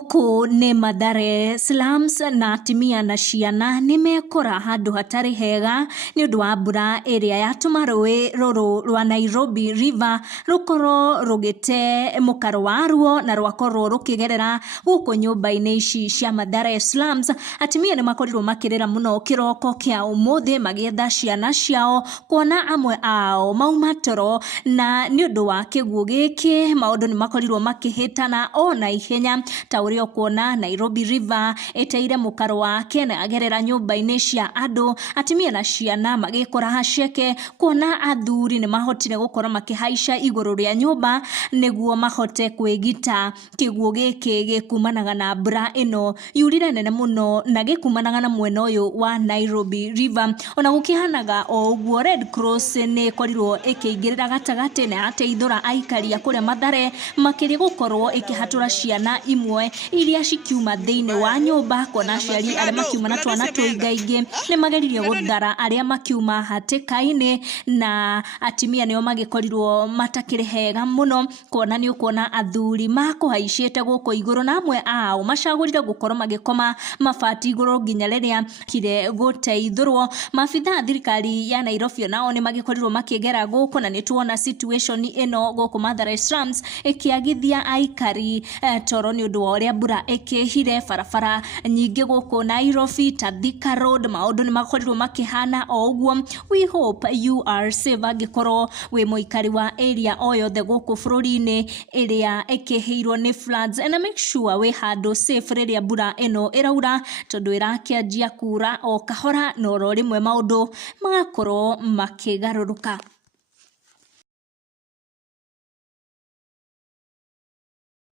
Guku ni Mathare slums na atimia na ciana nimekora handu hatari hega ni undu wa mbura iria yatuma rũĩ rũrũ rwa Nairobi River rukorwo rugite mukaro waruo na rwakorwo rukigerera guku nyumba-ini ici cia Mathare slums. Atimia ni makorirwo makirira muno kiroko kia umuthi magietha ciana ciao kuona amwe ao mauma toro, na ni undu wa kiguo giki maundu ni makorirwo makihitana ona ihenya ta uria kuona Nairobi River eteire mukaro wake na agerera nyumba-ini cia andu. Atimia na ciana magikora haceke kuona athuri ni mahotire gukora makihaica iguru ria nyumba niguo mahote kwigita kiguo giki gikumanaga na mbura ino yurire nene muno na gikumanaga na mwena uyu wa Nairobi River. Ona gukihanaga o uguo Red Cross ni korirwo ikiingirira gatagati na ateithura aikaria kuria Mathare makiri gukorwo ikihatura ciana imwe iria cikiuma thiini wa nyumba kuona aciari aria makiuma na twana tuingaingi ni mageririe guthara aria makiuma hatikaini, na atimia nio magikorirwo matakiri hega muno kuona ni ukuona athuri makuhaicite guku iguru na amwe ao macagurire gukorwo magikoma mabati iguru nginya riria kire guteithurwo. Maabitha thirikari ya Nairobi nao ni magikorirwo makigera guku na ni tuona situation ino guku Mathare slums ikiagithia aikari toro ni undu wa uria mbura ikihire. Barabara nyingi guku Nairobi ta Thika Road maundu ni makorirwo makihana o uguo. We hope you are safe angikorwo wi muikari wa area o yothe guku bururi-ini iria ikihirwo ni floods, and make sure we handu safe riria mbura ino iraura tondu irakianjia kura o kahora na oro rimwe maundu magakorwo makigaruruka.